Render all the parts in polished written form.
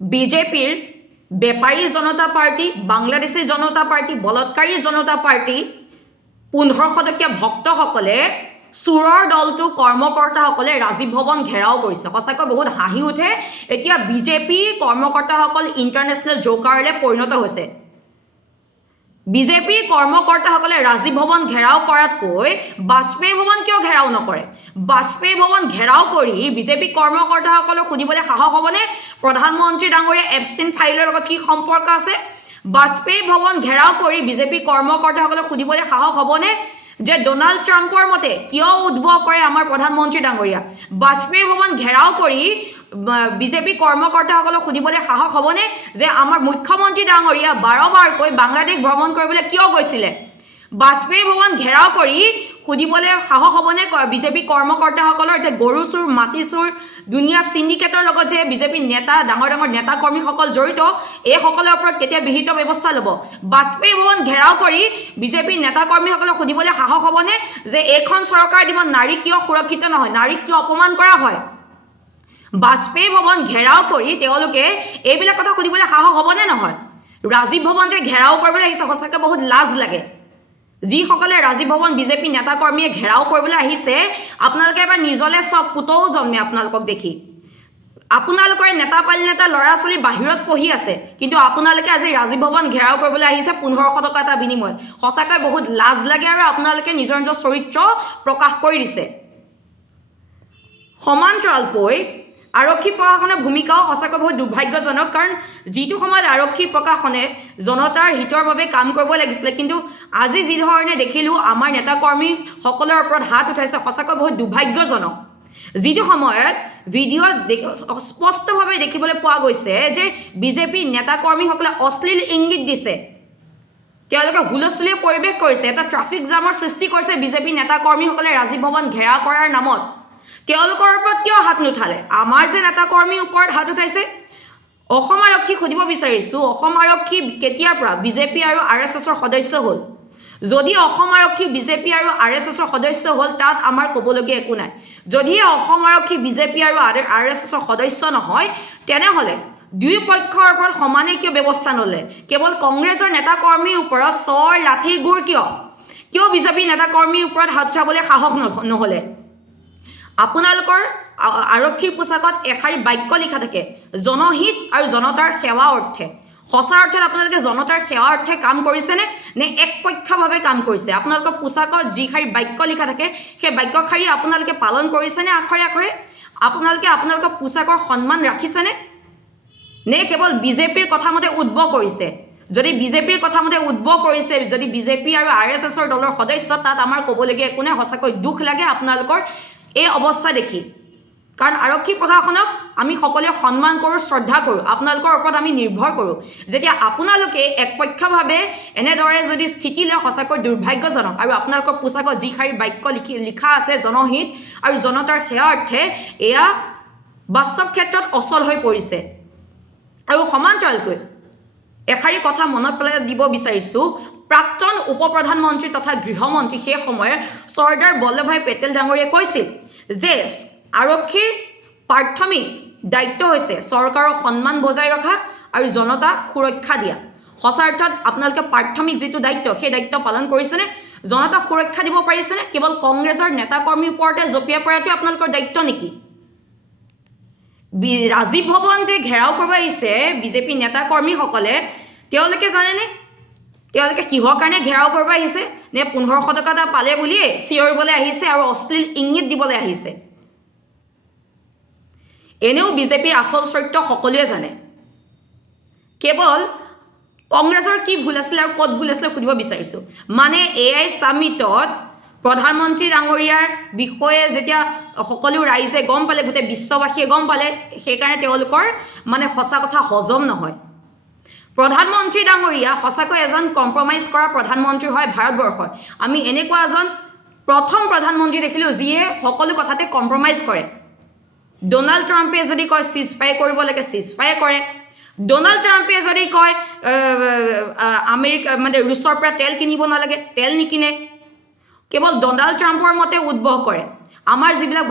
বিজেপিৰ বেপাৰী জনতা পাৰ্টি, বাংলাদেশী জনতা পাৰ্টি, বলৎকাৰী জনতা পাৰ্টি 1500 টকীয়া ভক্তসকলে চুৰৰ দলটো কৰ্মকৰ্তাসকলে ৰাজীৱ ভৱন ঘেৰাও কৰিছে। সঁচাকৈ বহুত হাঁহি উঠে। এতিয়া বিজেপিৰ কৰ্মকৰ্তাসকল ইণ্টাৰনেশ্যনেল জোকাৰলৈ পৰিণত হৈছে। বিজেপিৰ কৰ্মকৰ্তাসকলে ৰাজীৱ ভৱন ঘেৰাও কৰাতকৈ বাজপেয়ী ভৱন কিয় ঘেৰাও নকৰে? বাজপেয়ী ভৱন ঘেৰাও কৰি বিজেপি কৰ্মকৰ্তাসকলক সুধিবলৈ সাহস হ'বনে? প্ৰধানমন্ত্ৰী ডাঙৰীয়া এপষ্টিন ফাইলৰ লগত কি সম্পৰ্ক আছে? বাজপেয়ী ভৱন ঘেৰাও কৰি বিজেপি কৰ্মকৰ্তাসকলক সুধিবলৈ সাহস হ'বনে যে ডোনাল্ড ট্ৰাম্পৰ মতে কিয় উদ্ভৱ কৰে আমাৰ প্ৰধানমন্ত্ৰী ডাঙৰীয়া? বাজপেয়ী ভৱন ঘেৰাও কৰি বিজেপি কৰ্মকৰ্তাসকলক সুধিবলৈ সাহস হ'বনে যে আমাৰ মুখ্যমন্ত্ৰী ডাঙৰীয়া বাৰবাৰকৈ বাংলাদেশ ভ্ৰমণ কৰিবলৈ কিয় গৈছিলে? বাজপেয়ী ভৱন ঘেৰাও কৰি সুধিবলৈ সাহস হ'বনে বিজেপি কৰ্মকৰ্তাসকলৰ যে গৰু চোৰ, মাটি চোৰ, দুনিয়া চিণ্ডিকেটৰ লগত যে বিজেপি নেতা, ডাঙৰ ডাঙৰ নেতা কৰ্মীসকল জড়িত, এইসকলৰ ওপৰত কেতিয়া বিহিত ব্যৱস্থা ল'ব? বাজপেয়ী ভৱন ঘেৰাও কৰি বিজেপি নেতা কৰ্মীসকলক সুধিবলৈ সাহস হ'বনে যে এইখন চৰকাৰ দিনত নাৰী কিয় সুৰক্ষিত নহয়, নাৰীক কিয় অপমান কৰা হয়? বাজপেয়ী ভৱন ঘেৰাও কৰি তেওঁলোকে এইবিলাক কথা সুধিবলৈ সাহস হ'বনে নহয়? ৰাজীৱ ভৱন যে ঘেৰাও কৰিবলৈ আহিছে, সঁচাকৈ বহুত লাজ লাগে। যিসকলে ৰাজীৱ ভৱন বিজেপি নেতা কৰ্মীয়ে ঘেৰাও কৰিবলৈ আহিছে, আপোনালোকে এবাৰ নিজলে চাওক, পুতৌ জন্মে আপোনালোকক দেখি। আপোনালোকৰ নেতা পালি নেতা ল'ৰা ছোৱালী বাহিৰত পঢ়ি আছে, কিন্তু আপোনালোকে আজি ৰাজীৱ ভৱন ঘেৰাও কৰিবলৈ আহিছে 1500 টকা এটা বিনিময়ত। সঁচাকৈ বহুত লাজ লাগে আৰু আপোনালোকে নিজৰ নিজৰ চৰিত্ৰ প্ৰকাশ কৰি দিছে। সমান্তৰালকৈ আৰক্ষী প্ৰশাসনৰ ভূমিকাও সঁচাকৈ বহুত দুৰ্ভাগ্যজনক। কাৰণ যিটো সময়ত আৰক্ষী প্ৰশাসনে জনতাৰ হিতৰ বাবে কাম কৰিব লাগিছিলে, কিন্তু আজি যি ধৰণে দেখিলোঁ আমাৰ নেতাকৰ্মীসকলৰ ওপৰত হাত উঠাইছে, সঁচাকৈ বহুত দুৰ্ভাগ্যজনক। যিটো সময়ত ভিডিঅ'ত স্পষ্টভাৱে দেখিবলৈ পোৱা গৈছে যে বিজেপি নেতাকৰ্মীসকলে অশ্লীল ইংগিত দিছে, তেওঁলোকে হুলস্থুলীয়া পৰিৱেশ কৰিছে, এটা ট্ৰাফিক জামৰ সৃষ্টি কৰিছে বিজেপি নেতাকৰ্মীসকলে ৰাজীৱ ভৱন ঘেৰাও কৰাৰ নামত। তেওঁলোকৰ ওপৰত কিয় হাত নুঠালে? আমাৰ যে নেতাকৰ্মীৰ ওপৰত হাত উঠাইছে। অসম আৰক্ষীক সুধিব বিচাৰিছোঁ, অসম আৰক্ষী কেতিয়াৰ পৰা বিজেপি আৰু RSSৰ সদস্য হ'ল? যদি অসম আৰক্ষী বিজেপি আৰু RSSৰ সদস্য হ'ল, তাত আমাৰ ক'বলগীয়া একো নাই। যদিহে অসম আৰক্ষী বিজেপি আৰু RSSৰ সদস্য নহয়, তেনেহ'লে দুয়ো পক্ষৰ ওপৰত সমানে কিয় ব্যৱস্থা নল'লে? কেৱল কংগ্ৰেছৰ নেতাকৰ্মীৰ ওপৰত চৰ লাঠি গুৰ কিয় বিজেপি নেতাকৰ্মীৰ ওপৰত হাত উঠাবলৈ সাহস নহ'লে? আপোনালোকৰ আৰক্ষীৰ পোছাকত এষাৰি বাক্য লিখা থাকে, জনহিত আৰু জনতাৰ সেৱা অৰ্থে। সঁচা অৰ্থত আপোনালোকে জনতাৰ সেৱা অৰ্থে কাম কৰিছেনে নে একপক্ষভাৱে কাম কৰিছে? আপোনালোকৰ পোছাকত যিষাৰি বাক্য লিখা থাকে, সেই বাক্যশাৰী আপোনালোকে পালন কৰিছেনে আখৰে আখৰে? আপোনালোকে আপোনালোকৰ পোছাকৰ সন্মান ৰাখিছেনে নে কেৱল বিজেপিৰ কথামতে উদ্ভৱ কৰিছে? যদি বিজেপিৰ কথামতে উদ্ভৱ কৰিছে, যদি বিজেপি আৰু RSSৰ দলৰ সদস্য, তাত আমাৰ ক'বলগীয়া একো নাই। সঁচাকৈ দুখ লাগে আপোনালোকৰ এই অৱস্থা দেখি। কাৰণ আৰক্ষী প্ৰশাসনক আমি সকলোৱে সন্মান কৰোঁ, শ্ৰদ্ধা কৰোঁ, আপোনালোকৰ ওপৰত আমি নিৰ্ভৰ কৰোঁ। যেতিয়া আপোনালোকে একপক্ষভাৱে এনেদৰে যদি স্থিতি লয়, সঁচাকৈ দুৰ্ভাগ্যজনক। আৰু আপোনালোকৰ পোছাকত যিষাৰি বাক্য লিখা আছে, জনহিত আৰু জনতাৰ সেৱা অৰ্থে, এয়া বাস্তৱ ক্ষেত্ৰত অচল হৈ পৰিছে। আৰু সমান্তৰালকৈ এষাৰি কথা মনত পেলাই দিব বিচাৰিছোঁ, প্ৰাক্তন উপ প্ৰধানমন্ত্ৰী তথা গৃহমন্ত্ৰী সেই সময়ত চৰ্দাৰ বল্লভভাই পেটেল ডাঙৰীয়াই কৈছিল যে আৰক্ষীৰ প্ৰাথমিক দায়িত্ব হৈছে চৰকাৰৰ সন্মান বজাই ৰখা আৰু জনতাক সুৰক্ষা দিয়া। সঁচা অৰ্থত আপোনালোকে প্ৰাথমিক যিটো দায়িত্ব, সেই দায়িত্ব পালন কৰিছেনে? জনতাক সুৰক্ষা দিব পাৰিছেনে? কেৱল কংগ্ৰেছৰ নেতাকৰ্মীৰ ওপৰতে জঁপিয়াই পৰাটোৱে আপোনালোকৰ দায়িত্ব নেকি? ৰাজীৱ ভৱন যে ঘেৰাও কৰিব আহিছে বিজেপি নেতাকৰ্মীসকলে, তেওঁলোকে জানেনে তেওঁলোকে কিহৰ কাৰণে ঘেৰাও কৰিব আহিছে? নে 1500 টকা এটা পালে বুলিয়ে চিঞৰিবলৈ আহিছে আৰু অশ্লীল ইংগিত দিবলৈ আহিছে? এনেও বিজেপিৰ আচল চৰিত্ৰ সকলোৱে জানে। কেৱল কংগ্ৰেছৰ কি ভুল আছিলে আৰু ক'ত ভুল আছিলে সুধিব বিচাৰিছোঁ। মানে AI ছামিটত প্ৰধানমন্ত্ৰী ডাঙৰীয়াৰ বিষয়ে যেতিয়া সকলো ৰাইজে গম পালে, গোটেই বিশ্ববাসীয়ে গম পালে, সেইকাৰণে তেওঁলোকৰ মানে সঁচা কথা হজম নহয়। প্ৰধানমন্ত্ৰী ডাঙৰীয়া সঁচাকৈ এজন কম্প্ৰমাইজ কৰা প্ৰধানমন্ত্ৰী হয় ভাৰতবৰ্ষৰ। আমি এনেকুৱা এজন প্ৰথম প্ৰধানমন্ত্ৰী দেখিলোঁ যিয়ে সকলো কথাতে কম্প্ৰমাইজ কৰে। ডোনাল্ড ট্ৰাম্পে যদি কয় চিজ ফায়াৰ কৰিব লাগে, চিজ ফায়াৰ কৰে। ডোনাল্ড ট্ৰাম্পে যদি কয় আমেৰিকা মানে ৰুছৰ পৰা তেল কিনিব নালাগে, তেল নিকিনে। কেৱল ডোনাল্ড ট্ৰাম্পৰ মতে উদ্ভৱ কৰে। আমাৰ যিবিলাক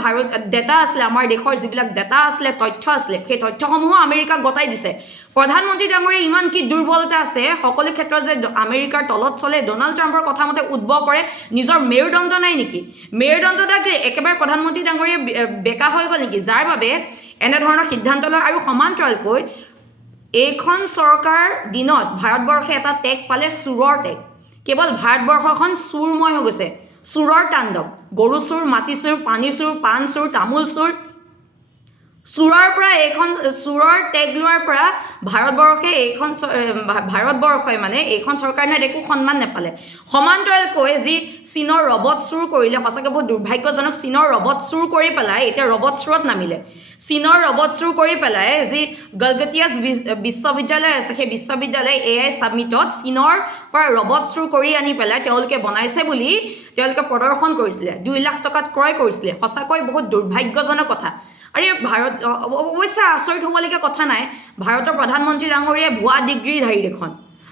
ডেটা আছিলে, আমাৰ দেশৰ যিবিলাক ডেটা আছিলে, তথ্য আছিলে, সেই তথ্যসমূহো আমেৰিকাক গতাই দিছে। প্ৰধানমন্ত্ৰী ডাঙৰীয়া ইমান কি দুৰ্বলতা আছে সকলো ক্ষেত্ৰত যে আমেৰিকাৰ তলত চলে, ডনাল্ড ট্ৰাম্পৰ কথা মতে উদ্ভৱ কৰে, নিজৰ মেৰুদণ্ড নাই নেকি? মেৰুদণ্ডটা কি একেবাৰে প্ৰধানমন্ত্ৰী ডাঙৰীয়া বেকা হৈ গ'ল নেকি, যাৰ বাবে এনেধৰণৰ সিদ্ধান্ত লয়? আৰু সমান্তৰালকৈ এইখন চৰকাৰ দিনত ভাৰতবৰ্ষে এটা টেগ পালে, চোৰৰ টেগ। কেৱল ভাৰতবৰ্ষখন চোৰময় হৈ গৈছে, চোৰৰ তাণ্ডৱ। গৰু চোৰ, মাটি চোৰ, পানী চোৰ, পাণ চোৰ, তামোল চোৰ, চোৰৰ পৰা এইখন চোৰৰ টেগ লোৱাৰ পৰা ভাৰতবৰ্ষই মানে এইখন চৰকাৰ নাই একো সন্মান নাপালে। সমান্তৰালকৈ যি চীনৰ ৰবট চুৰ কৰিলে, সঁচাকৈ বহুত দুৰ্ভাগ্যজনক। চীনৰ ৰবট চুৰ কৰি পেলাই এতিয়া ৰবট চুৰত নামিলে। চীনৰ ৰবট চুৰ কৰি পেলাই যি গলগতিয়াজ বিশ্ববিদ্যালয় আছে, সেই বিশ্ববিদ্যালয় AI ছাবমিটত চীনৰ পৰা ৰবট চুৰ কৰি আনি পেলাই তেওঁলোকে বনাইছে বুলি তেওঁলোকে প্ৰদৰ্শন কৰিছিলে, 2 লাখ টকাত ক্ৰয় কৰিছিলে। সঁচাকৈ বহুত দুৰ্ভাগ্যজনক কথা। আৰু অৱশ্যে আচৰিত হ'বলগীয়া কথা নাই, ভাৰতৰ প্ৰধানমন্ত্ৰী ডাঙৰীয়াই ভুৱা ডিগ্ৰীধাৰী দেখোন।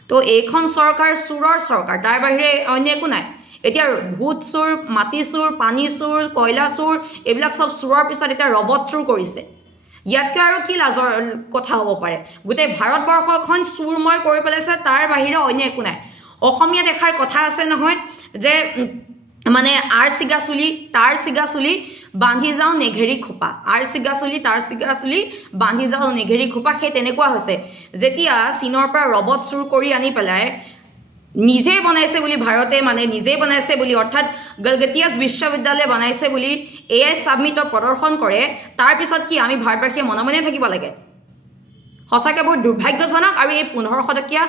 তো এইখন চৰকাৰ চোৰৰ চৰকাৰ, তাৰ বাহিৰে অন্য একো নাই। এতিয়া ভূত চোৰ, মাটি চোৰ, পানী চোৰ, কয়লা চোৰ, এইবিলাক চব চোৰৰ পিছত এতিয়া ৰবট চোৰ কৰিছে। ইয়াতকৈ আৰু কি লাজৰ কথা হ'ব পাৰে? গোটেই ভাৰতবৰ্ষখন চোৰময় কৰি পেলাইছে, তাৰ বাহিৰে অন্য একো নাই। অসমীয়াত এষাৰ কথা আছে নহয় যে মানে আৰ ছিগা চুলি, তাৰ ছিগা চুলি, বান্ধি যাওঁ নেঘেৰি খোপা। আৰ ছিগা চুলি, তাৰ ছিগা চুলি, বান্ধি যাওঁ নেঘেৰি খোপা। সেই তেনেকুৱা হৈছে। যেতিয়া চীনৰ পৰা ৰবট চুৰ কৰি আনি পেলাই নিজে বনাইছে বুলি ভাৰতে মানে নিজে বনাইছে বুলি, অৰ্থাৎ গলগতিয়াজ বিশ্ববিদ্যালয় বনাইছে বুলি AI ছাবমিটত প্ৰদৰ্শন কৰে, তাৰপিছত কি আমি ভাৰতবাসীয়ে মনে মনে থাকিব লাগে? সঁচাকৈ বহুত দুৰ্ভাগ্যজনক। আৰু এই 1500 টকীয়া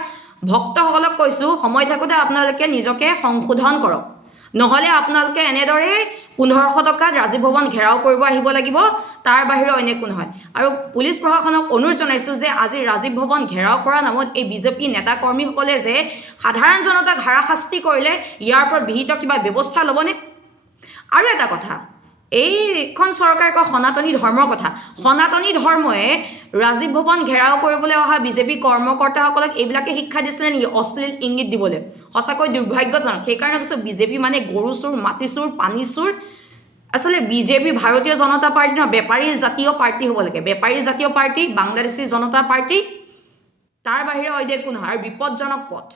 ভক্তসকলক কৈছোঁ, সময় থাকোঁতে আপোনালোকে নিজকে সংশোধন কৰক, নহ'লে আপোনালোকে এনেদৰে 1500 টকাত ৰাজীৱ ভৱন ঘেৰাও কৰিব আহিব লাগিব, তাৰ বাহিৰে অন্য একো নহয়। আৰু পুলিচ প্ৰশাসনক অনুৰোধ জনাইছোঁ যে আজি ৰাজীৱ ভৱন ঘেৰাও কৰা নামত এই বিজেপি নেতা কৰ্মীসকলে যে সাধাৰণ জনতাক হাৰাশাস্তি কৰিলে, ইয়াৰ ওপৰত বিহিত কিবা ব্যৱস্থা ল'বনে? আৰু এটা কথা, এইখন চৰকাৰে কয় সনাতনী ধৰ্মৰ কথা। সনাতনী ধৰ্মই ৰাজীৱ ভৱন ঘেৰাও কৰিবলৈ অহা বিজেপি কৰ্মকৰ্তাসকলক এইবিলাকে শিক্ষা দিছিলে নেকি অশ্লীল ইংগিত দিবলৈ? সঁচাকৈ দুৰ্ভাগ্যজনক। সেইকাৰণে কৈছোঁ বিজেপি মানে গৰু চোৰ, মাটি চোৰ, পানী চোৰ। আচলতে বিজেপি ভাৰতীয় জনতা পাৰ্টি নহয়, বেপাৰী জাতীয় পাৰ্টি হ'ব লাগে। বেপাৰী জাতীয় পাৰ্টি, বাংলাদেশী জনতা পাৰ্টি, তাৰ বাহিৰে অন্য একো নহয়। আৰু বিপদজনক পথ।